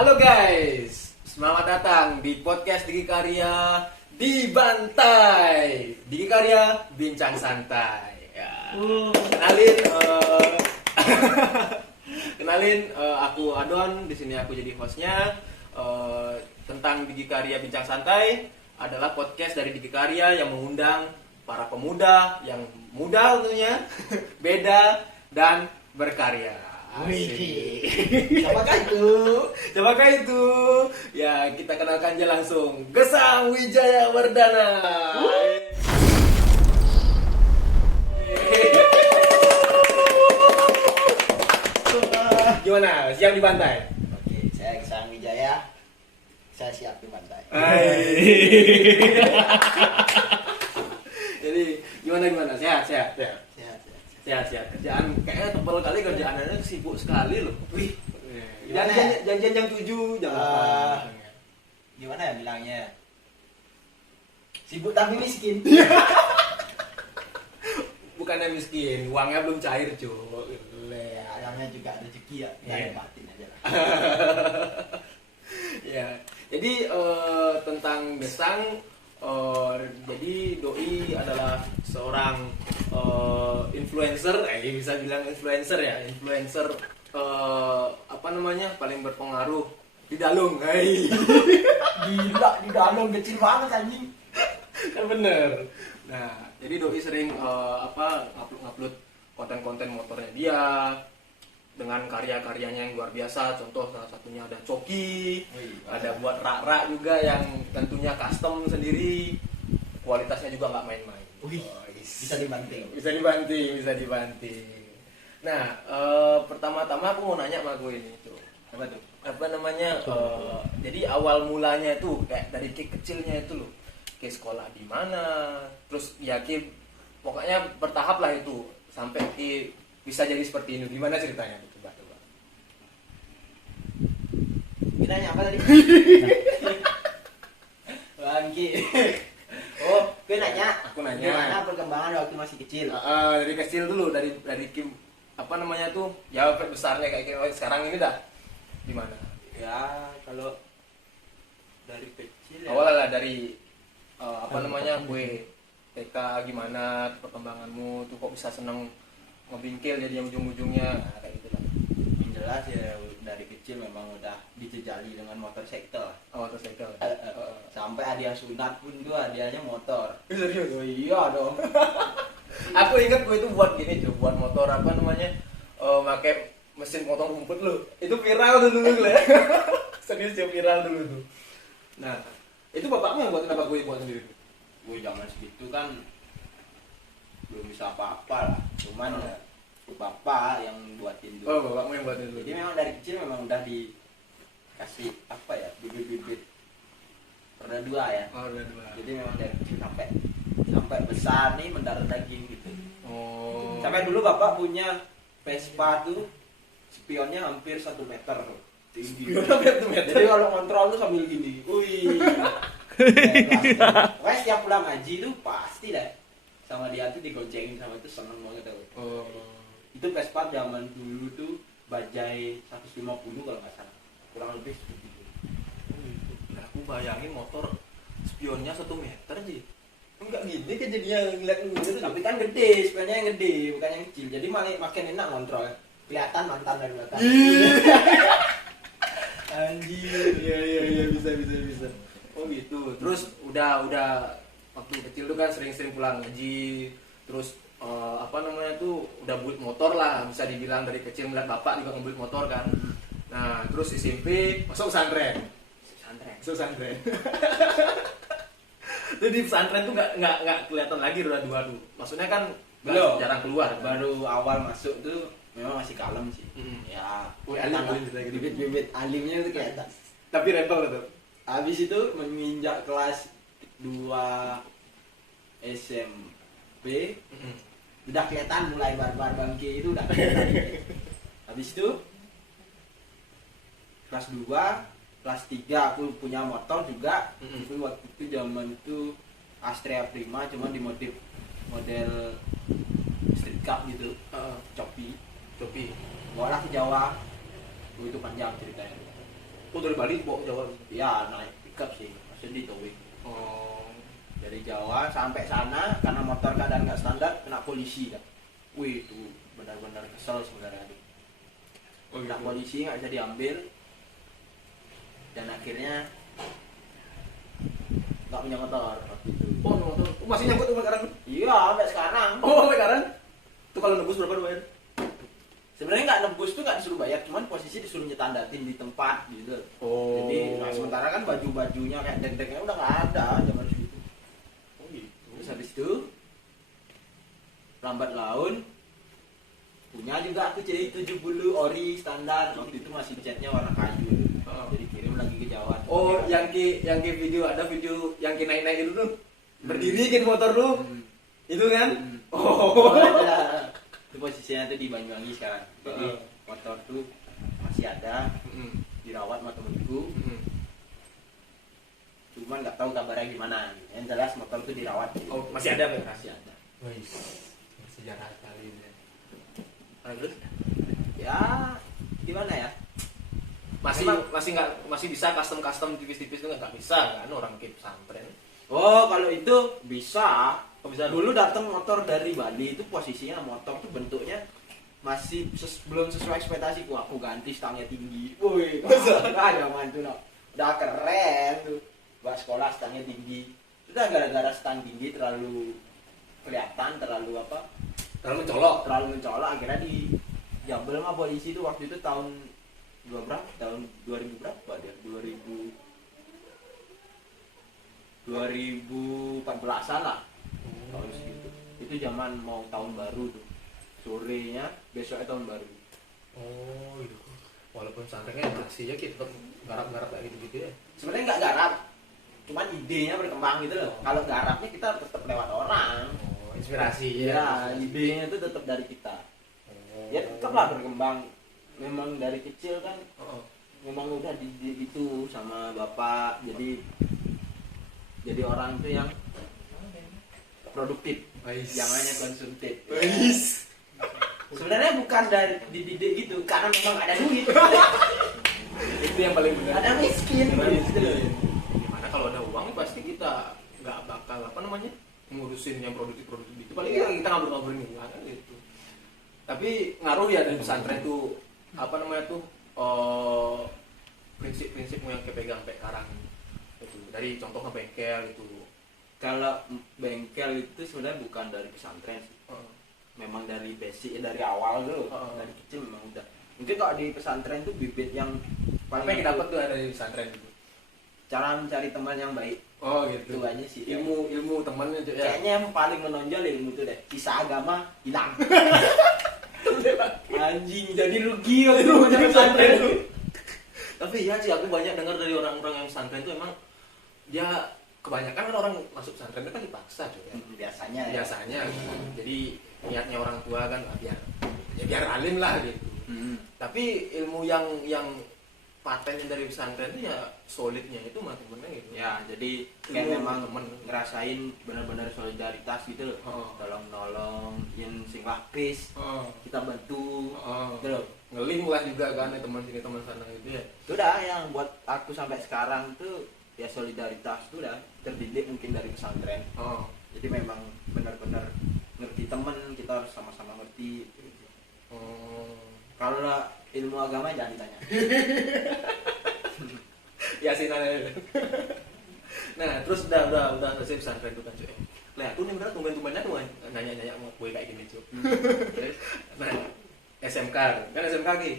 Halo guys, selamat datang di podcast Diki Karya di Bantai. Diki Karya Bincang Santai. Ya. Kenalin, aku Adon. Di sini aku jadi hostnya. Tentang Diki Karya Bincang Santai adalah podcast dari Diki Karya yang mengundang para pemuda yang muda tentunya, beda dan berkarya. Wih, Siapakah itu? Ya, kita kenalkan aja langsung. Gesang Wijaya Wardana. Gimana? Siap di pantai? Oke, saya Gesang Wijaya. Saya siap di pantai. Jadi, gimana? Sehat. Sehat. Kerjaan kayaknya tebal kali kerjaannya, sibuk sekali loh. Wih. Gimana ya? Janjian jam 7, jam 8. Gimana ya bilangnya? Sibuk tapi miskin. Bukannya miskin, uangnya belum cair, cuy. Ya, namanya juga rezeki ya. Iya. Dapatin aja lah. Ya. Jadi tentang Gesang, jadi Doi adalah seorang influencer, bisa bilang influencer ya, paling berpengaruh di Dalung. Gila, di dalam kecil banget anjing. Kan bener. Nah, jadi Doi sering ngupload konten-konten motornya dia dengan karya-karyanya yang luar biasa. Contoh salah satunya ada coki, ada buat rak-rak juga yang tentunya custom sendiri. Kualitasnya juga nggak main-main. Wih, bisa dibanting. Bisa dibanting. Nah, pertama-tama aku mau nanya sama gue ini tuh. Apa namanya? Jadi awal mulanya tuh kayak dari kecilnya itu loh. Kayak sekolah di mana, terus ya pokoknya bertahap lah itu sampai bisa jadi seperti ini. Gimana ceritanya? Coba. Nanya apa tadi? Bangki. Oh, gue nanya. Aku nanya. Gimana perkembangan waktu masih kecil? Dari kecil dulu, dari ya besarnya kayak sekarang ini dah. Gimana? Ya, kalau dari kecil ya. Awalnya dari gue TK gimana perkembanganmu tuh, kok bisa seneng ngebingkil jadi yang ujung-ujungnya, kayak gitu lah. Yang jelas ya dari kecil memang udah dijejali dengan motorcycle. Motorcycle. Sampai hadiah sunat pun tuh hadiahnya motor. Serius? Oh, iya dong. Aku ingat gue itu buat gini tuh, buat motor pakai mesin potong rumput lu. Itu viral dulu ya. Serius ya, viral dulu tuh. Nah, itu bapakmu yang buat, kenapa gue buat sendiri? Gue zaman segitu kan belum bisa apa-apa lah. Cuman ya, bapak yang buatin dulu. Oh, bapakmu yang buatin dulu. Jadi memang dari kecil memang udah dikasih bibit-bibit roda dua ya. Roda dua. Jadi memang dari kecil sampai besar nih mendarah daging gitu. Oh. Sampai dulu bapak punya Vespa tuh spionnya hampir 1 meter tinggi. Jadi kalau kontrol tuh sambil gini. Wih. Pokoknya setiap pulang ngaji tuh pasti deh sama dia tuh digoncengin sama itu, seneng banget aku. Oh. Itu Vespa zaman dulu tuh bajai 150 kalau nggak salah. Kurang lebih seperti itu. Nah, aku bayangin motor spionnya 1 meter sih. Enggak gini kan jadinya ngeliat gitu. Tapi kan gede, spionnya yang gede, bukan yang kecil. Jadi makin enak kontrol. Kelihatan mantan dari belakang. Anjir. Iya bisa. Oh gitu. Terus udah waktu kecil tuh kan sering-sering pulang ngaji. Terus udah buat motor lah, bisa dibilang dari kecil melihat bapak juga ngebuat motor kan. Nah, terus SMP masuk pesantren. Jadi pesantren tuh nggak kelihatan lagi roda dua tuh. Maksudnya kan belum, jarang keluar. Baru awal masuk tuh memang masih kalem sih. Ya, bibit-bibit alimnya tuh kelihatan. Tapi rebel tuh. Habis itu menginjak kelas 2 SMP, udah kelihatan mulai barbar bangke itu udah kelihatan. Habis itu kelas 2, kelas 3 aku punya motor juga. Itu waktu itu zaman itu Astrea Prima, cuman dimodif model street cup gitu, copi. Bawalah ke Jawa. Itu panjang ceritanya. Oh dari Bali bawa ke Jawa. Ya naik pickup sih, maksudnya di towing. Oh. Dari Jawa sampai sana karena motor keadaan nggak standar kena polisi dah. Wih itu benar-benar kesel sebenarnya tuh. Oh, Kena gitu. polisi nggak bisa diambil dan akhirnya nggak punya motor waktu itu. Oh, motor. Oh, masih nyangkut tuh sekarang. Iya sampai sekarang. Oh, sekarang. Tuh kalau nebus berapa bayar? Sebenarnya nggak nebus tuh nggak disuruh bayar, cuman posisi disuruh nyetandatin di tempat gitu. Oh. Jadi nah, sementara kan baju-bajunya kayak deg-degnya udah nggak ada zaman segitu. Oh gitu. Terus habis itu lambat laun punya juga aku C70 ori standar waktu itu masih catnya warna kayu. Oh. Jadi kirim lagi ke Jawa. Oh, yang ke video ada video yang ke naik-naik itu tuh. Berdiri ke motor lu. Itu kan? Oh, ada. Itu posisinya tuh di Banyuwangi sekarang. Jadi motor tuh masih ada, dirawat sama temenku. Cuman nggak tahu kabarnya gimana. Yang jelas motor tuh dirawat. Oh, masih ada kan? Masih ada. Wih, sejarah kali ini. Nah, terus Ya, gimana ya? masih bisa custom tipis-tipis itu nggak bisa kan orang ke pesantren. Oh, kalau itu bisa. Oh, bisa. Dulu datang motor dari Bali itu posisinya motor tuh bentuknya masih belum sesuai ekspektasiku. Aku ganti stangnya tinggi. Woi, ada mantu no. Udah keren tuh. Buat sekolah stangnya tinggi. Udah gara-gara stang tinggi terlalu kelihatan, terlalu apa? Terlalu colok. Terlalu mencolok akhirnya di jambel sama polisi itu waktu itu tahun berapa? Tahun 2000 berapa dia? 2014-an lah. Tahun segitu. Itu zaman mau tahun baru tuh. Sorenya besoknya tahun baru. Oh, gitu. Walaupun pesantrennya masih ya kita garap-garap kayak gitu-gitu ya. Sebenarnya nggak garap, cuman idenya berkembang gitu loh. Kalau garapnya kita tetap lewat orang. Oh, inspirasi Ya, idenya itu tetap dari kita. Ya tetaplah berkembang. Memang dari kecil kan, Oh. memang udah dididik itu sama bapak. Jadi orang itu yang produktif, jangan hanya konsumtif. Sebenarnya bukan dari dididik gitu, karena memang ada duit. Itu yang paling benar. Ada miskin. Gitu loh. Gimana kalau ada uang pasti kita nggak bakal apa namanya ngurusin yang produktif itu. Paling Iya. kita ngobrol-ngobrolin uang kan gitu. Tapi ngaruh ya dari pesantren itu apa namanya tuh prinsip-prinsip yang kepegang sampai sekarang itu dari contoh ke bengkel itu. Kalau bengkel itu sebenarnya bukan dari pesantren sih. Memang dari basic, dari awal dulu. Dari kecil memang udah. Mungkin kalau di pesantren itu bibit yang Apa yang kita dapat tuh dari pesantren itu? cara mencari teman yang baik. Oh gitu. Itu aja sih. Ilmu temannya tuh ya. Kayaknya yang paling menonjol ilmu itu deh. Sisa agama hilang. Anjing jadi rugi waktu itu punya pesantren. Tapi ya sih aku banyak dengar dari orang-orang yang pesantren itu emang dia kebanyakan kan orang masuk pesantren itu kan dipaksa cuy ya. Biasanya ya. Biasanya jadi niatnya orang tua kan biar alim lah gitu. Tapi ilmu yang patennya dari pesantren itu ya solidnya itu mah temennya gitu. Ya, jadi kayak Ilmu memang temen. ngerasain benar-benar solidaritas gitu loh. Tolong-nolong, yang sing lapis, kita bantu. Gitu loh. Ngeling lah juga kan ya, teman sini teman sana gitu ya. Itu dah yang buat aku sampai sekarang tuh ya solidaritas tuh udah terdidik mungkin dari pesantren. Jadi memang benar-benar ngerti temen, kita harus sama-sama ngerti gitu. Kalau ilmu agama jangan ditanya. Ya sih nanya. Nah terus udah selesai pesantren itu kan cuy. Lah aku nih bener tumben-tumbennya tuh nanya mau gue kayak gini cuy. Nah SMK kan SMK lagi.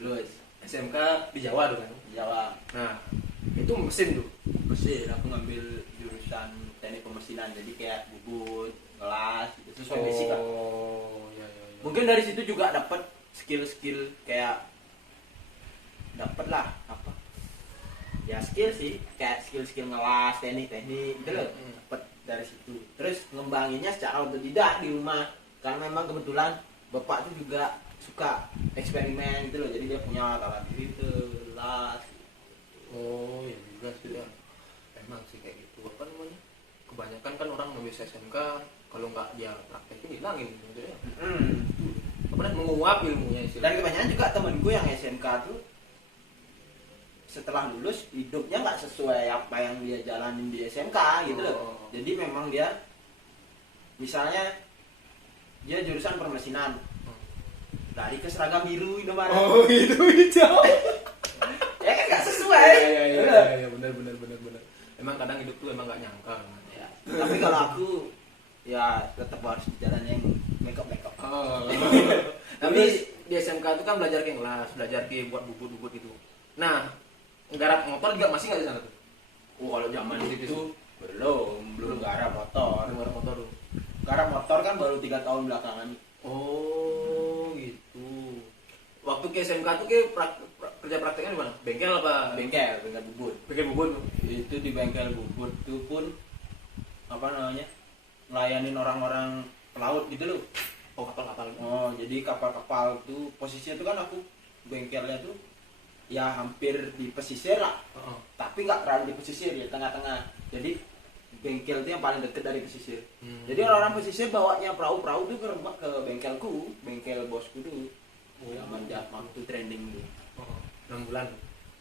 Lulus SMK di Jawa tuh kan. Jawa. Nah itu mesin tuh. Mesin aku ngambil jurusan teknik pemesinan, jadi kayak bubut, kelas, itu sesuai basic lah. Ya. Mungkin dari situ juga dapat skill-skill kayak dapat lah apa? Ya skill sih, kayak skill-skill ngelas, teknik-teknik gitu loh. Dapat dari situ. Terus ngembanginnya secara otodidak di rumah. Karena memang kebetulan bapak tuh juga suka eksperimen gitu loh. Jadi dia punya alat diri las. Oh ya juga sih ya. Emang sih kayak gitu. Apa namanya? Kebanyakan kan orang nulis SMK kalau nggak dia praktekin hilangin gitu ya. Apa namanya menguap ilmunya sih. Dan kebanyakan juga temenku yang SMK tuh setelah lulus hidupnya nggak sesuai apa yang dia jalanin di SMK gitu loh. Jadi memang dia misalnya dia jurusan permesinan, lari ke seragam biru itu mana? Oh itu hijau. Ya kan nggak sesuai. Iya benar. Emang kadang hidup tuh emang nggak nyangka. Ya. Tapi kalau aku ya tetap harus di jalan yang make up. Oh. Tapi di SMK itu kan belajar ke kelas, belajar ke buat bubut gitu. Nah, nggarap motor juga masih nggak di sana tuh? Oh kalau zaman itu belum garap motor. Nggarap motor tuh. Garap motor kan baru 3 tahun belakangan. Oh gitu. Waktu ke SMK tuh ke kerja prakteknya di mana? Bengkel apa? Bengkel bubut. Bengkel bubut. Itu di bengkel bubut itu pun apa namanya? Ngelayanin orang-orang pelaut gitu loh. Oh kapal-kapal. Oh, jadi kapal-kapal tuh posisinya tuh kan aku bengkelnya tuh ya hampir di pesisir lah. Tapi nggak terlalu di pesisir ya, tengah-tengah. Jadi bengkel itu yang paling deket dari pesisir. Jadi orang-orang pesisir bawanya perahu-perahu tuh ke bengkelku, bengkel bosku dulu. Zaman waktu trending dulu. 6 bulan.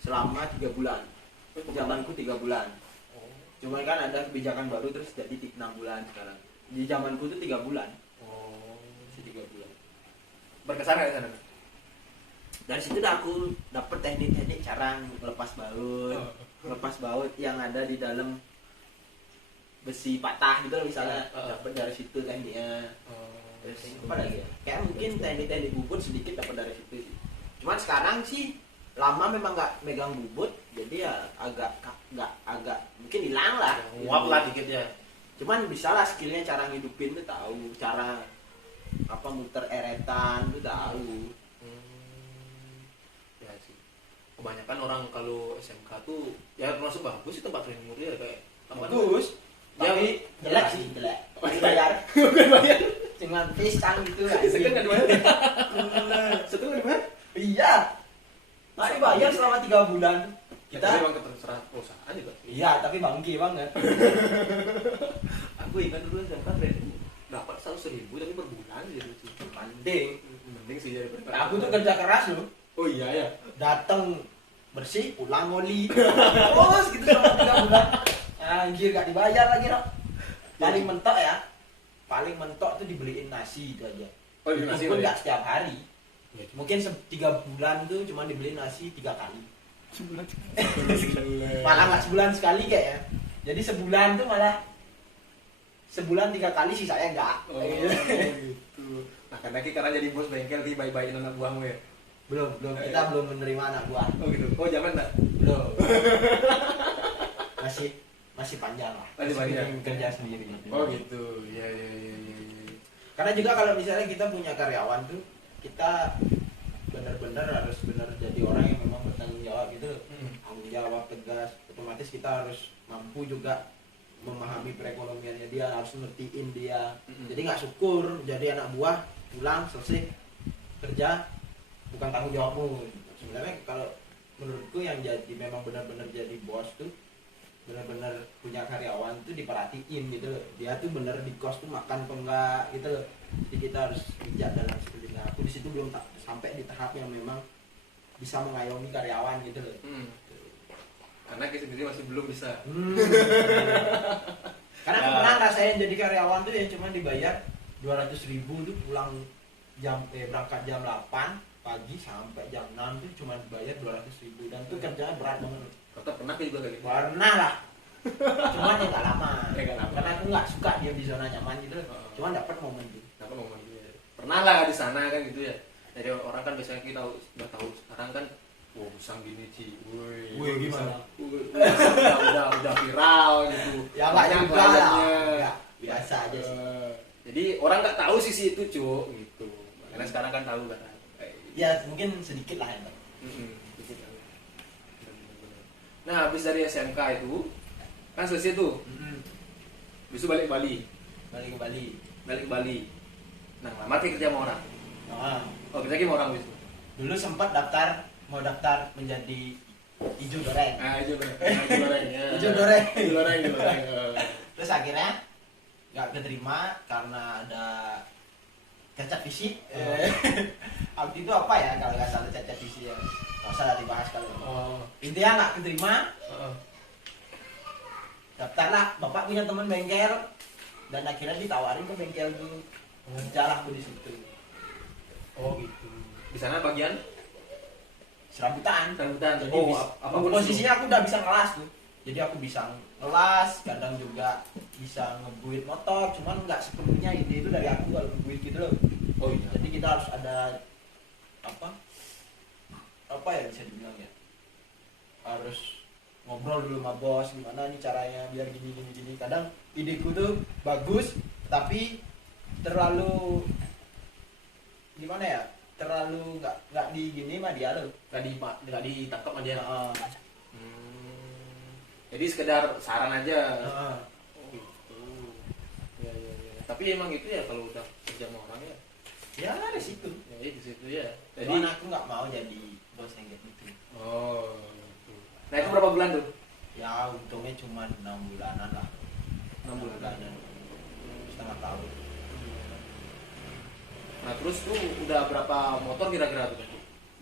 Selama 3 bulan. Zamanku 3 bulan. Cuma kan ada kebijakan baru terus jadi 6 bulan sekarang. Di zamanku tuh 3 bulan. Berkesan nggak di sana? Dari situ dah aku dapet teknik-teknik cara melepas baut yang ada di dalam besi patah gitu loh misalnya. Dapet dari situ tekniknya. Terus apa lagi ya? Kayak mungkin teknik-teknik bubut sedikit dapat dari situ sih. Cuman sekarang sih lama memang nggak megang bubut, jadi ya agak mungkin hilang lah. Nguap lah dikit ya. Cuman bisa lah skillnya cara ngidupin tuh tahu, cara apa muter eretan tuh tahu. Ya sih. Kebanyakan orang kalau SMK tuh ya termasuk bagus itu tempat training dia kayak Bagus. Tapi jelek sih, jelek. Bayar. Bukan bayar. Cuman pisang gitu lah. Sekarang nggak dibayar. Satu nggak dibayar? Iya. Masih bayar selama 3 bulan. Kita memang terserah perusahaan juga. Iya, tapi bangki banget. Aku ingat dulu SMK training dapat 100.000 tapi per bulan gitu sih. Mending sih daripada. Aku tuh kerja keras loh. Oh iya ya. Datang bersih, pulang ngoli. Terus gitu selama 3 bulan. Anjir gak dibayar lagi dong. Paling mentok ya. Paling mentok tuh dibeliin nasi itu aja. Oh, dibeliin nasi. Itu pun gak setiap hari. Ya, Mungkin 3 bulan tuh cuma dibeliin nasi 3 kali. sebulan. Malah gak sebulan sekali kayak ya. Jadi sebulan tuh malah sebulan 3 kali sih saya enggak. Oh, gitu. Nah, karena jadi bos bengkel di baik-baikin anak buahmu ya. Belum, kita belum menerima anak buah. Oh gitu. Oh, jangan enggak. Belum. masih panjang lah. Masih panjang. Kerja sendiri. Oh gitu. Iya. Karena juga kalau misalnya kita punya karyawan tuh, kita benar-benar harus jadi orang yang memang bertanggung jawab gitu. Tanggung jawab tegas. Otomatis kita harus mampu juga memahami perekonomiannya dia, harus ngertiin dia. Jadi nggak syukur jadi anak buah pulang selesai kerja bukan tanggung jawabmu. Sebenarnya kalau menurutku yang jadi memang benar-benar jadi bos tuh benar-benar punya karyawan tuh diperhatiin gitu loh. Dia tuh bener di kos tuh makan apa enggak gitu loh. Jadi kita harus bijak dalam sekelilingnya. Aku di situ belum sampai di tahap yang memang bisa mengayomi karyawan gitu loh. Karena kita sendiri masih belum bisa. Karena aku pernah ngerasain jadi karyawan tuh yang cuma dibayar 200.000 tuh pulang berangkat jam 8 pagi sampai jam 6 tuh cuma dibayar 200.000 dan tuh kerjanya berat banget. Kata pernah juga kayak gitu. Pernah lah. Cuman ya nggak lama. Nggak lama. Karena aku nggak suka dia di zona nyaman gitu. Cuman dapat momen itu. Dapat momen itu ya. Pernah lah di sana kan gitu ya. Jadi orang kan biasanya kita udah tahu sekarang kan wow, usang gini Ci. Wih, gimana? Udah viral gitu. Ya nggak banyak juga lah. kliennya. Ya, biasa aja sih. Jadi orang nggak tahu sisi itu Cuk gitu. Karena sekarang kan tahu kan. Ya mungkin sedikit lah ya. Sedikit lah. Nah habis dari SMK itu kan selesai tuh. Besok balik ke Bali. Balik ke Bali. Nah lamar kerja sama orang. Oh kerja sama orang besok. Dulu sempat mau daftar menjadi hijau goreng. Hijau goreng. Hijau goreng. Hijau goreng. Terus akhirnya nggak keterima karena ada cacat fisik. Waktu itu apa ya kalau nggak salah cacat fisik ya, nggak usah dibahas kalau intinya nggak keterima. Daftarlah, bapak punya teman bengkel dan akhirnya ditawarin ke bengkel tuh, kerjalah aku di situ. Oh gitu. Di sana bagian Serabutan. rambutan. Jadi Apa posisinya aku udah bisa ngelas tuh. Jadi aku bisa ngelas, kadang juga bisa ngebuit motor, cuman nggak sepenuhnya ide itu dari aku kalau ngebuit gitu loh. Oh iya. Jadi kita harus ada apa ya bisa dibilang ya, harus ngobrol dulu sama bos gimana nih caranya biar gini. Kadang ideku tuh bagus tapi terlalu gimana ya, terlalu nggak di gini mah dia loh, nggak ditangkap sama dia. Heeh. Jadi sekedar saran aja. Heeh. Oh gitu. Ya. Tapi emang gitu ya kalau udah kerja sama orang ya. Ya resiko. Ya di situ ya. Jadi aku nggak mau jadi bos yang kayak gitu. Oh. Gitu. Nah itu berapa bulan tuh? Ya untungnya cuma 6 bulanan lah. 6 bulanan. Setengah tahun. Nah terus tuh udah berapa motor kira-kira tuh?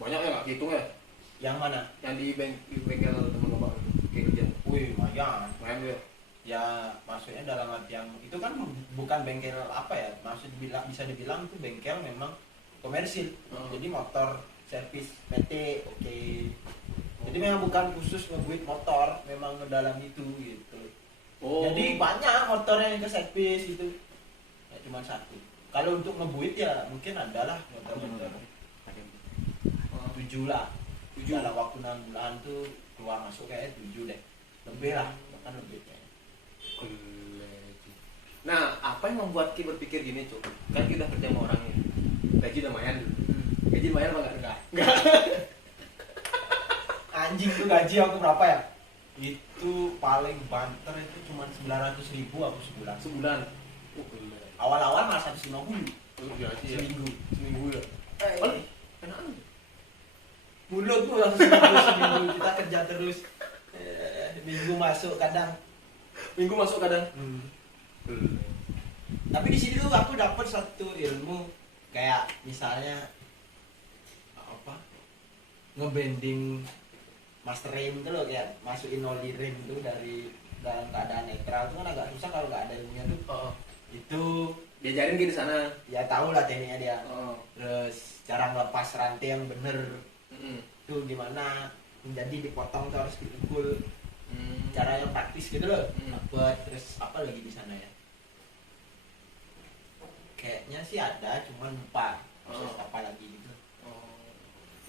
Banyak ya nggak hitung ya? Yang mana? Yang di bengkel teman bapak itu kayak kerja. Wih, lumayan. Main dia. Ya maksudnya dalam artian itu kan bukan bengkel apa ya, bisa dibilang itu bengkel memang komersil. Jadi motor servis PT oke. Jadi memang bukan khusus ngebuit motor, memang ke dalam itu gitu. Oh. Jadi banyak motor yang ke servis itu, ya cuma satu. Kalau untuk ngebuit ya mungkin adalah motor-motor 7 lah. 7 dalam waktu 6 bulan tuh keluar masuk kayak 7 deh, lebih lah, bahkan lebih kayaknya. Nah, apa yang membuat Ki berpikir gini, Cuk? Kan Ki udah kerja sama orang nih. Gaji lumayan. Gaji lumayan apa enggak? Enggak. Anjing tuh gaji aku berapa ya? Itu paling banter itu cuma 900.000 aku sebulan. Sebulan. Awal-awal malah 150. Seminggu. Seminggu ya. Enakan. Mulut tuh langsung seminggu kita kerja terus. Minggu masuk kadang. Tapi di sini tuh aku dapat satu ilmu kayak misalnya apa? Ngebanding master rim tuh loh, kayak masukin oli rim tuh dari dalam keadaan netral tuh kan agak susah kalau nggak ada ilmunya tuh. Itu Diajarin Ki di sana. ya tahu lah tekniknya dia. Terus Cara ngelepas rantai yang bener tuh gimana, menjadi dipotong tuh harus dipukul. Cara yang praktis gitu loh. Buat terus apa lagi di sana ya? Kayaknya sih ada, cuman lupa proses apa lagi gitu.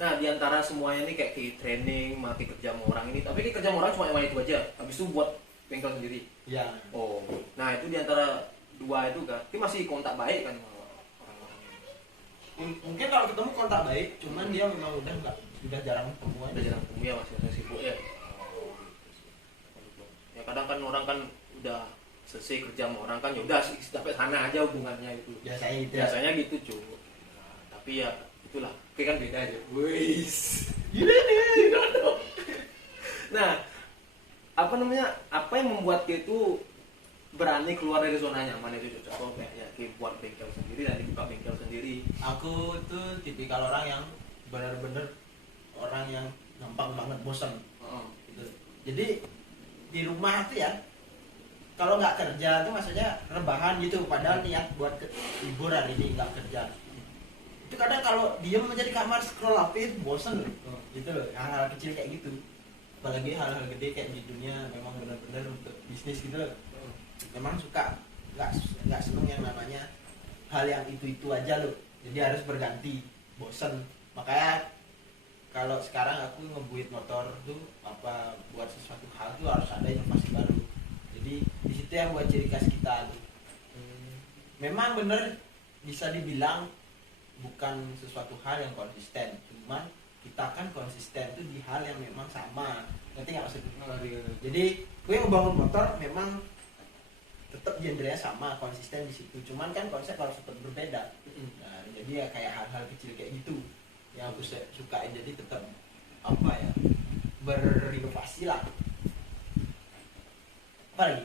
Nah, diantara semuanya ini kayak Ki training, mati kerja sama orang ini. Tapi Ki kerja sama orang cuma yang itu aja. Habis itu buat bengkel sendiri. Ya. Oh. Nah, itu diantara dua itu kan. Ki masih kontak baik kan sama orang-orang ini. Mungkin kalau ketemu kontak baik, cuman dia memang udah jarang ketemu aja. Udah jarang ketemu ya, masih sibuk ya. Ya kadang kan orang kan udah selesai kerja sama orang kan ya udah sampai sana aja hubungannya itu. Biasanya gitu, Cu. Nah, tapi ya itulah, Ki kan beda aja. Wis. Nah, apa namanya? Apa yang membuat Ki itu berani keluar dari zona nyaman itu? Contoh kayak ya Ki buat bengkel sendiri dan dibuka bengkel sendiri. Aku tuh tipikal orang yang benar-benar orang yang gampang banget bosan. Gitu. Jadi di rumah tuh ya, kalau nggak kerja tuh maksudnya rebahan gitu, padahal niat buat libur hari ini nggak kerja. Itu kadang kalau diem aja di kamar scroll HP bosan loh. Gitu loh, hal-hal kecil kayak gitu. Apalagi hal-hal gede kayak di dunia memang benar-benar untuk bisnis gitu loh. Memang suka nggak seneng yang namanya hal yang itu aja loh. Jadi harus berganti, bosan. Makanya kalau sekarang aku ngebuit motor tuh apa buat sesuatu hal tuh harus ada inovasi baru. Jadi di situ yang buat ciri khas kita tuh. Memang bener bisa dibilang bukan sesuatu hal yang konsisten, cuman kita kan konsisten tuh di hal yang memang sama. Ngerti nggak maksudnya? Jadi gue ngebangun motor memang tetap genrenya sama, konsisten di situ. Cuman kan konsep harus tetap berbeda. Nah, jadi ya kayak hal-hal kecil kayak gitu yang aku sukain, jadi tetap apa ya, berinovasi lah. Apa lagi?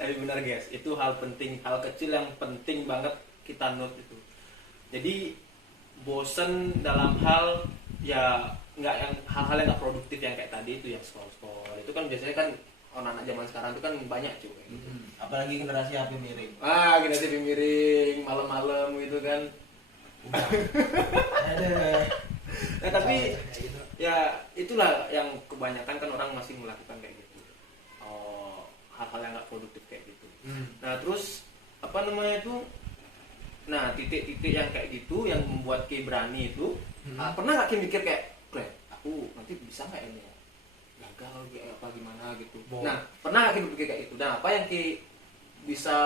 Tapi benar guys, itu hal penting, hal kecil yang penting banget kita note itu. Jadi bosen dalam hal ya nggak yang hal-hal yang nggak produktif yang kayak tadi itu yang scroll itu kan biasanya kan anak-anak zaman sekarang itu kan banyak cuy kayak gitu. Apalagi generasi HP miring. Kita TV miring malam-malam gitu kan. Ada. Nah tapi gitu. ya itulah yang kebanyakan kan orang masih melakukan kayak gitu. Hal-hal yang nggak produktif kayak gitu. Nah terus apa namanya itu, nah titik-titik yang kayak gitu yang membuat Ki berani itu, pernah nggak Ki mikir kayak, aku nanti bisa nggak ini ya? Gagal kayak apa gimana gitu. Nah pernah nggak Ki berpikir kayak gitu? Nah apa yang Ki bisa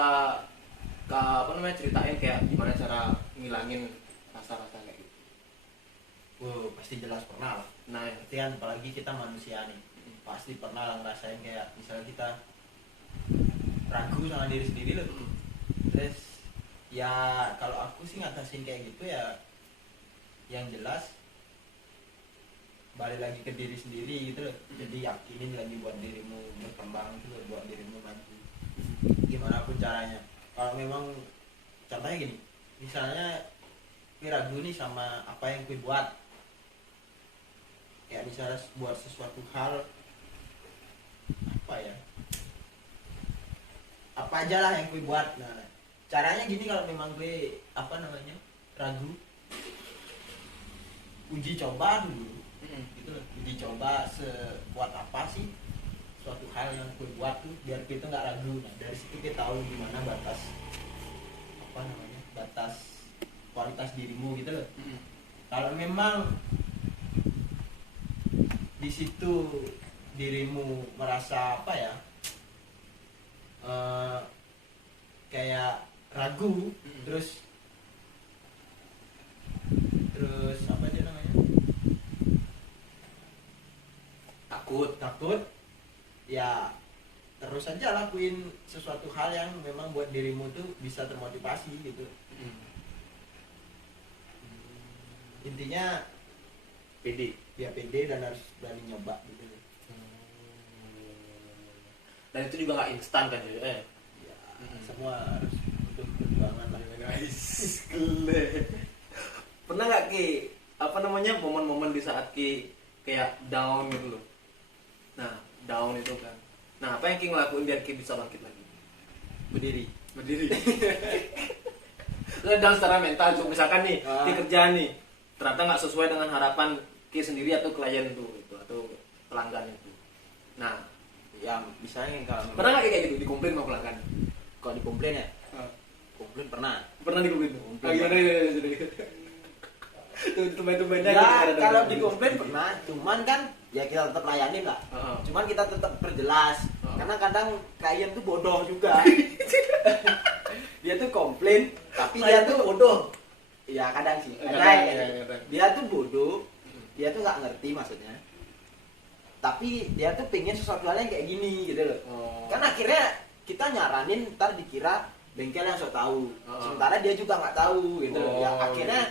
ceritain kayak gimana cara ngilangin rasa-rasa kayak gitu? Pasti jelas pernah lah. Nah Berarti kan apalagi kita manusia nih, pasti pernah lah ngerasain kayak misalnya kita ragu sama diri sendiri loh. Terus ya kalau aku sih ngatasin kayak gitu ya, yang jelas balik lagi ke diri sendiri gitu loh. Jadi yakinin lagi buat dirimu berkembang gitu loh, buat dirimu maju. Gimana pun caranya. Kalau memang contohnya gini, misalnya gue ragu nih sama apa yang gue buat, kayak misalnya buat sesuatu hal apa aja lah yang gue buat. Nah caranya gini, kalau memang gue ragu, uji coba dulu gitu loh. Uji coba sebuat apa sih suatu hal yang gue buat tuh, biar kita nggak ragu. Nah dari situ kita tahu gimana batas kualitas dirimu gitu loh. Kalau memang di situ dirimu merasa kayak ragu, terus apa aja namanya, takut ya terus aja lakuin sesuatu hal yang memang buat dirimu tuh bisa termotivasi gitu. Intinya pede dan harus berani nyoba gitu. Dan itu juga nggak instan kan ya? Semua harus butuh perjuangan lah guys. Pernah nggak Ki momen-momen di saat Ki kayak down gitu loh? Nah down itu kan, nah apa yang Ki ngelakuin biar Ki bisa bangkit lagi? berdiri Terus down secara mental tuh, misalkan nih Ki kerjaan nih ternyata nggak sesuai dengan harapan Ki sendiri atau klien tuh gitu, atau pelanggan itu. Nah ya misalnya kalau pernah nggak kayak gitu dikomplain sama pelanggan? kalau dikomplain ya komplain pernah dikomplain tuh. Gimana tuh tumben-tumbennya ya kalau dikomplain pernah, cuman kan ya kita tetap layanin lah. Cuman kita tetap perjelas karena kadang klien tuh bodoh juga. Dia tuh komplain tapi dia tuh bodoh. Ya kadang sih Kadang. dia tuh bodoh, dia tuh nggak ngerti maksudnya, tapi dia tuh pengen sesuatu hal yang kayak gini gitu loh. Kan akhirnya kita nyaranin, ntar dikira bengkel yang sok tahu, sementara dia juga nggak tahu gitu loh. Ya akhirnya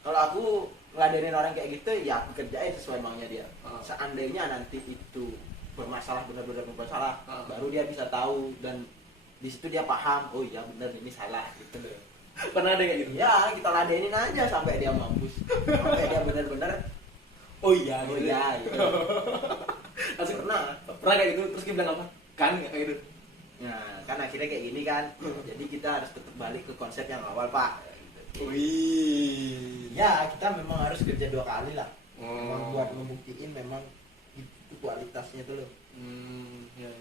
kalau aku ngeladenin orang kayak gitu, ya aku kerjain sesuai maunya dia. Seandainya nanti itu bermasalah, benar-benar bermasalah, baru dia bisa tahu, dan di situ dia paham, oh iya benar ini salah gitu loh. Pernah ada kayak gitu? Ya kita ladenin aja sampai dia mampus, sampai dia benar-benar oh iya gitu. Langsung pernah kayak gitu, terus kita bilang apa? Kan kayak gitu. Nah kan akhirnya kayak gini kan, jadi kita harus tetap balik ke konsep yang awal Pak. Wih. Ya kita memang harus kerja 2 kali lah, memang buat membuktiin memang itu kualitasnya tuh loh. Ya.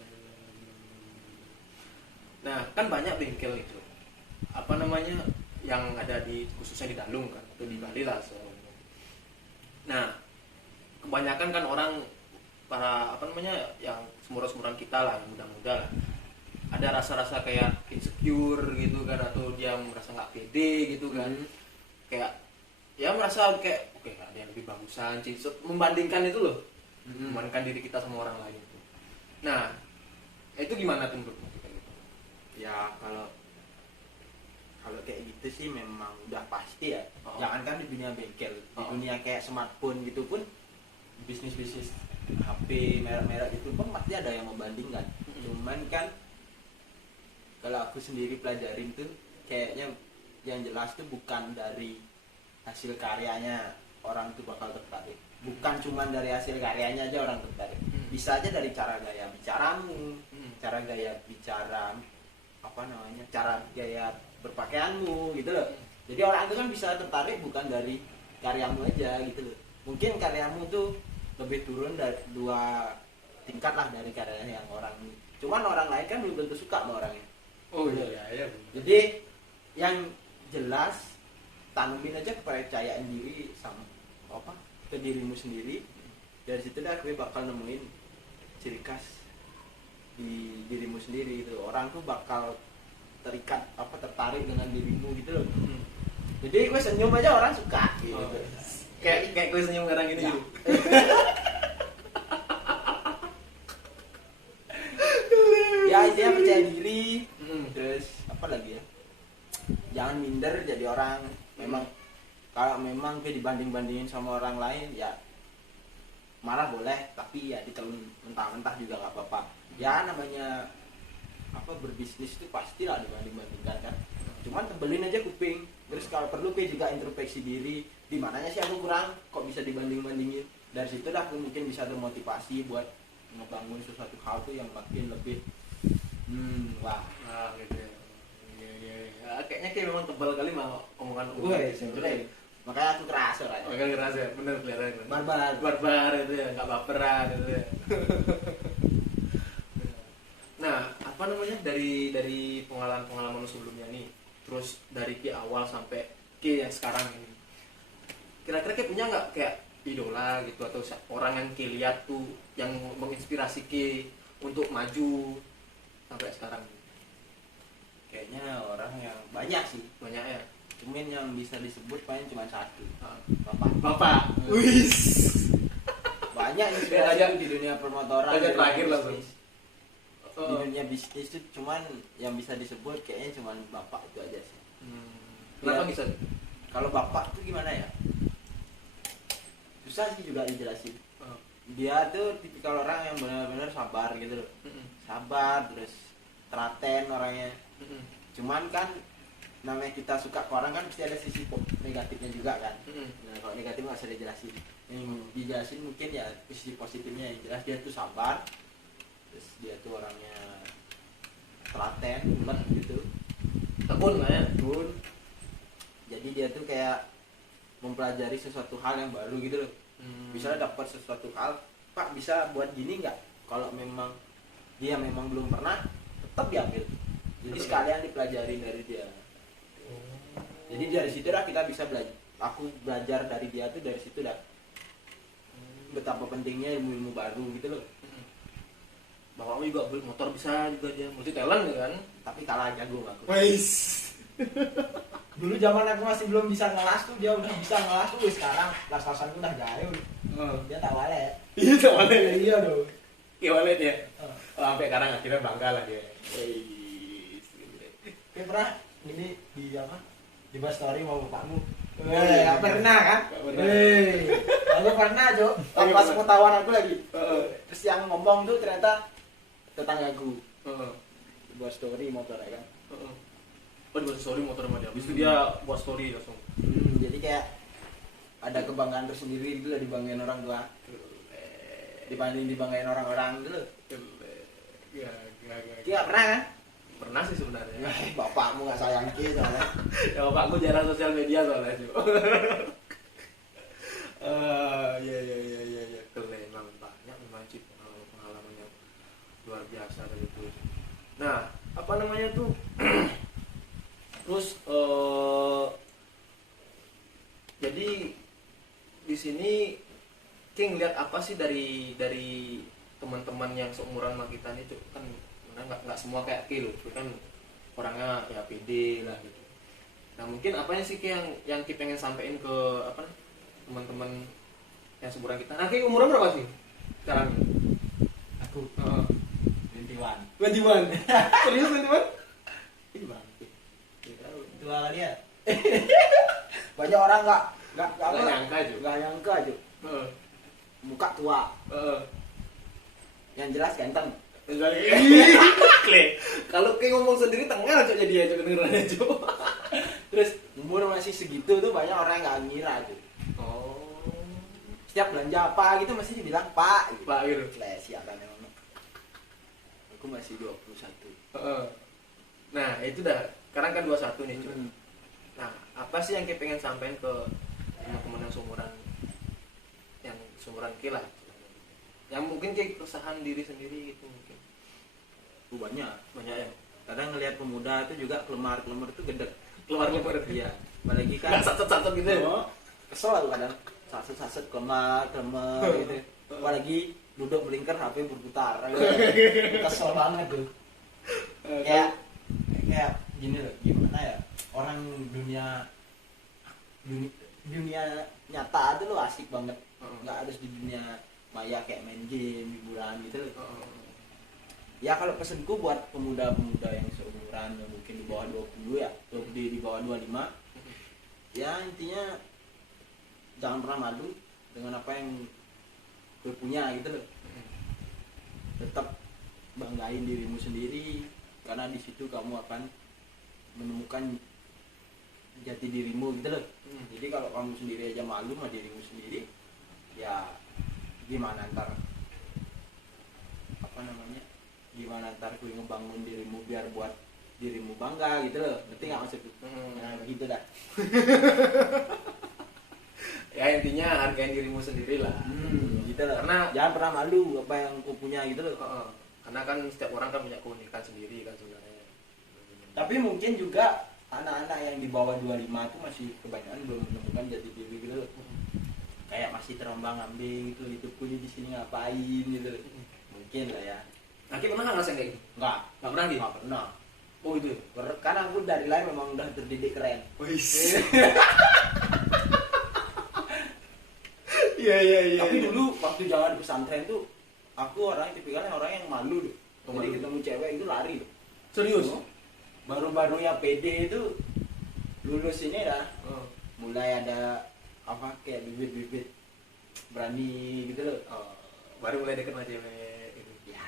Nah kan banyak bengkel itu yang ada khususnya di Dalung kan, atau di Bali lah soalnya. Nah kebanyakan kan orang yang seumuran kita lah, yang muda-muda lah, ada rasa-rasa kayak insecure gitu kan, atau dia merasa nggak pede gitu kan, kayak ya merasa kayak oke, ada yang lebih bagusan sih, membandingkan itu loh, membandingkan diri kita sama orang lain itu. Nah itu gimana tuh menurutmu kayak gitu? Ya kalau kayak gitu sih memang udah pasti ya. Jangankan di dunia bengkel, di dunia kayak smartphone gitu pun, bisnis HP merek-merek itu pun pasti ada yang membandingkan. Cuman kan kalau aku sendiri pelajarin tuh kayaknya yang jelas tuh bukan dari hasil karyanya orang tuh bakal tertarik. Bukan cuma dari hasil karyanya aja orang tertarik. Bisa aja dari cara gaya bicaramu, cara gaya bicara cara gaya berpakaianmu gitu loh. Jadi orang itu kan bisa tertarik bukan dari karyamu aja gitu loh. Mungkin karyamu tuh lebih turun dari 2 tingkat lah dari karyanya yang orang. Cuman orang lain kan belum tentu suka sama orangnya. Oh iya. Jadi yang jelas tanemin aja kepercayaan diri sama ke dirimu sendiri. Dari situ dah gue bakal nemuin ciri khas di dirimu sendiri gitu. Orang tuh bakal tertarik dengan dirimu gitu loh. Jadi gue senyum aja orang suka gitu. Kayak gue senyum sekarang gini Ya. gitu. Ya intinya percaya diri. Terus apa lagi ya? Jangan minder jadi orang. Memang kalau memang gue dibanding-bandingin sama orang lain ya marah boleh, tapi ya ditelan mentah-mentah juga nggak apa-apa. Ya namanya berbisnis itu pastilah dibanding-bandingkan kan. Cuman tebelin aja kuping. Terus kalau perlu gue juga introspeksi diri, di mananya sih aku kurang kok bisa dibanding-bandingin. Dari situ dah aku mungkin bisa termotivasi buat ngebangun sesuatu hal tuh yang makin lebih wah. Gitu ya. Iya. Kayaknya kayak memang tebal kali mah omongan Sebenernya makanya aku keras orangnya. Makanya ngerasa ya, bener kelihatan. Barbar itu ya, nggak baperan itu ya. Nah, apa namanya dari pengalaman lu sebelumnya nih, terus dari Ki awal sampai Ki yang sekarang ini, kira-kira Ki punya nggak kayak idola gitu atau orang yang Ki lihat tuh yang menginspirasi Ki untuk maju sampai sekarang? Kayaknya orang yang banyak sih. Banyak ya. Cuman yang bisa disebut paling cuma satu. Bapak. Wis. Banyak inspirasi di dunia permotoran. Aja terakhir langsung. Di dunia bisnis itu cuman yang bisa disebut kayaknya cuma bapak itu aja sih. Kenapa Ya, bisa? Kalau bapak tuh gimana ya? Susah sih juga dijelasin. Dia tuh tipikal orang yang benar-benar sabar gitu loh. Sabar terus telaten orangnya. Cuman kan namanya kita suka ke orang kan pasti ada sisi negatifnya juga kan. Nah kalau negatif nggak usah dijelasin. Yang dijelasin mungkin ya sisi positifnya. Yang jelas dia tuh sabar. Terus dia tuh orangnya telaten, ulet gitu. Tekun lah ya. Tekun. Jadi dia tuh kayak mempelajari sesuatu hal yang baru gitu loh. Misalnya dapat sesuatu hal, Pak bisa buat gini nggak? Kalau memang dia memang belum pernah, tetap diambil. Jadi sekalian dipelajari dari dia. Jadi dari situ dah kita bisa belajar. Aku belajar dari dia tuh dari situ dah. Betapa pentingnya ilmu-ilmu baru gitu loh. Bapakmu juga beli motor bisa juga dia, multi talent kan? Tapi kalah jago aku. Wais. Dulu zaman aku masih belum bisa ngelas tuh dia udah bisa ngelas tuh. Sekarang las-lasan udah jauh. Dia tak walet. Iya tak walet. Iya dong. Iya walet ya. Sampai sekarang akhirnya bangga lah dia. Dia pernah ini di apa? Di story mau bapakmu. Nggak pernah kan? Aku pernah Jo. Pas pengetahuan aku lagi. Terus yang ngomong tuh ternyata tetanggaku. Buat story motor ya kan. Oh dibuat story motor sama dia. Habis itu dia buat story langsung. Jadi kayak ada kebanggaan tersendiri gitu lah dibanggain orang tua. Dibanding dibanggain orang-orang dulu. Tidak pernah kan? Pernah sih sebenarnya. Bapakmu nggak sayang kita soalnya. Ya bapakku jarang sosial media soalnya Jo. Iya. Keren banyak memang Cip pengalaman yang luar biasa dari itu. Nah, apa namanya tuh? Terus jadi di sini King lihat apa sih dari teman-teman yang seumuran sama kita nih Cuk? Kan nggak semua kayak Ki loh, kan orangnya ya pede lah gitu. Nah mungkin apanya sih Ki yang Ki pengen sampein ke apa teman-teman yang seumuran kita? Nah Ki umuran berapa sih sekarang? Aku 21. 21. Serius 21? Ini bangke. Tua kali ya. Banyak orang nggak nyangka juga. Nggak nyangka aja. Muka tua. Yang jelas ganteng. Kalau kayak ngomong sendiri tengah aja jadi aja kedengerannya Jo. Terus umur masih segitu tuh banyak orang yang nggak ngira tuh. Oh. Setiap belanja apa gitu masih dibilang Pak gitu. Pak gitu. Sialan emang. Aku masih 21. Heeh. Nah, itu dah. Sekarang kan 21 nih, Cuk. Hmm. Nah, apa sih yang kita pengen sampaikan ke teman-teman yang seumuran kita lah? Yang mungkin kayak keresahan diri sendiri gitu mungkin. Banyak. Banyak ya. Kadang ngelihat pemuda itu juga kelemar tuh gede. Keluar. Iya. Apalagi kan. Nggak sat-sat gitu ya. Oh, kesel aku kadang. Saset kelemar gitu. Apalagi duduk melingkar HP berputar. Kesel banget tuh. Kayak gini loh, gimana ya? Orang dunia nyata itu lo asik banget. Nggak harus di dunia maya kayak main game, hiburan gitu loh. Ya kalau pesenku buat pemuda-pemuda yang seumuran mungkin di bawah 20 ya, di bawah 25. Ya intinya jangan pernah malu dengan apa yang gue punya gitu loh. Tetap banggain dirimu sendiri karena di situ kamu akan menemukan jati dirimu gitu loh. Jadi kalau kamu sendiri aja malu sama dirimu sendiri, ya gimana ntar gimana ntar gue ngebangun dirimu biar buat dirimu bangga gitu loh. Ngerti nggak maksudku? Nah begitu dah. Ya intinya hargain dirimu sendiri lah. Gitu loh. Karena jangan pernah malu apa yang kau punya gitu loh. Karena kan setiap orang kan punya keunikan sendiri kan sebenarnya. Tapi mungkin juga anak-anak yang di bawah 25 itu masih kebanyakan belum menemukan jati diri gitu loh. Kayak masih terombang-ambing gitu, hidupku di sini ngapain gitu loh. Mungkin lah ya. Nah, kita pernah nggak ngerasain kayak gitu? Nggak Nggak pernah gitu? Nggak pernah. Oh itu ya? Karena aku dari lahir memang udah terdidik keren. Iya. Tapi dulu waktu zaman di pesantren tuh aku tipikalnya orang yang malu loh. Jadi ketemu cewek itu lari loh. Serius? Baru-baru yang PD itu lulus ini dah. Mulai ada apa kayak bibit-bibit berani gitu loh. Baru mulai deket sama cewek gitu. Ya,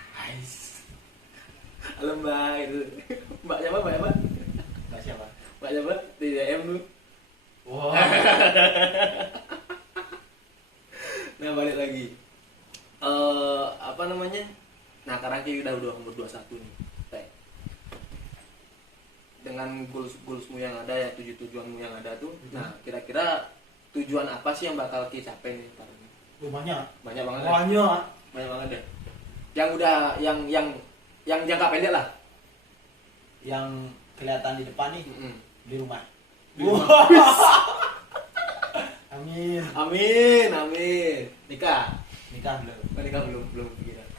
Halo mbak itu. Mbak siapa? nggak siapa? Mbak siapa? Di DM lu. Wow. Nah balik lagi. Apa namanya? Nah sekarang kita udah umur 21 nih. Dengan goalsmu yang ada ya, tujuanmu yang ada tuh. Nah kira-kira tujuan apa sih yang bakal kita capai nih? Banyak Banyak banget. Banyak banget deh. Yang udah yang jangka pendek lah. Yang kelihatan di depan nih di rumah. Amin. Nikah belum pikiran.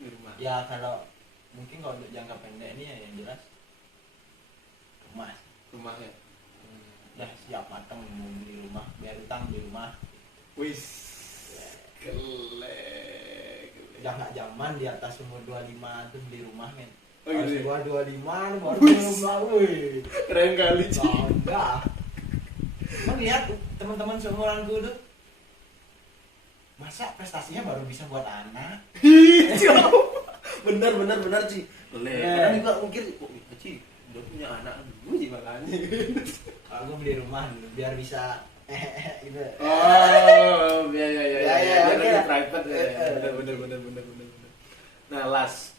Di rumah. Ya kalau mungkin kalau untuk jangka pendek ini ya yang jelas Rumah ya. Udah siap matang mau beli rumah, biar utang beli rumah. Wis. Gele. Udah nggak zaman di atas umur 25 tuh beli rumah men. Oh, gitu ya? Harus gua 25 baru beli rumah, woi. Keren kali sih. Bangga. Emang lihat teman-teman seumuranku tuh, masa prestasinya baru bisa buat anak. bener sih. Karena juga mungkin Haji udah punya anak dulu sih makanya. Aku beli rumah dulu biar bisa gitu. Oh, ya. Ya, Lebih oke. private ya. Bener. Nah, last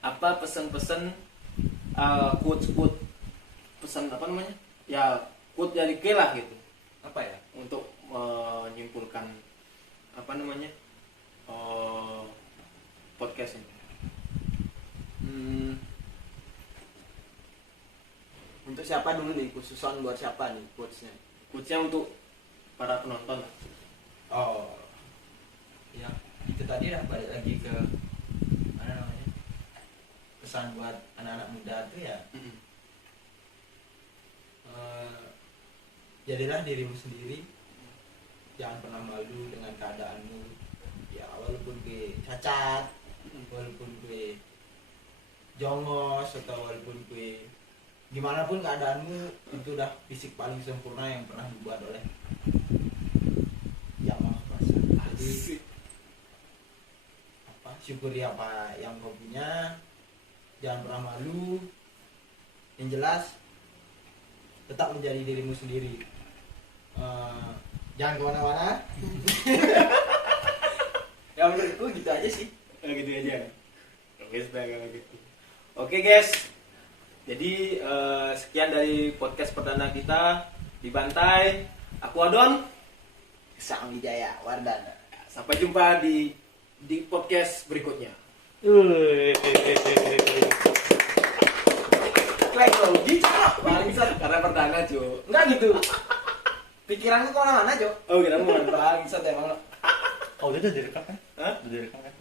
apa pesan-pesan quote pesan apa namanya? Ya, quote dari Ke lah gitu. Apa ya? Untuk menyimpulkan apa namanya? Podcast ini. Untuk siapa dulu nih? Khususan buat siapa nih quotes-nya? Quotes-nya untuk para penonton lah. Oh. Ya, itu tadi dah balik lagi ke mana namanya? Pesan buat anak-anak muda tuh ya. Jadilah dirimu sendiri. Jangan pernah malu dengan keadaanmu. Ya, walaupun gue cacat, walaupun gue jongos atau walaupun gue gimana pun keadaanmu, itu udah fisik paling sempurna yang pernah dibuat oleh Yang Maha Kuasa. Jadi syukuri apa yang kau punya, jangan pernah malu. Yang jelas tetap menjadi dirimu sendiri. Jangan kemana-mana. Ya menurutku gitu aja sih. Gitu aja. Oke, kalau gitu. Oke guys, jadi sekian dari podcast perdana kita di Bantai. Aku Adon. Sang Wijaya Wardana. Sampai jumpa di podcast berikutnya. Teknologi cok. Bangsat. Karena perdana cuy. Enggak gitu. Pikiranku kemana-mana cok. Oh kita mau. Bangsat emang lo. Oh, udah direkam kan? Hah? Udah direkam kan?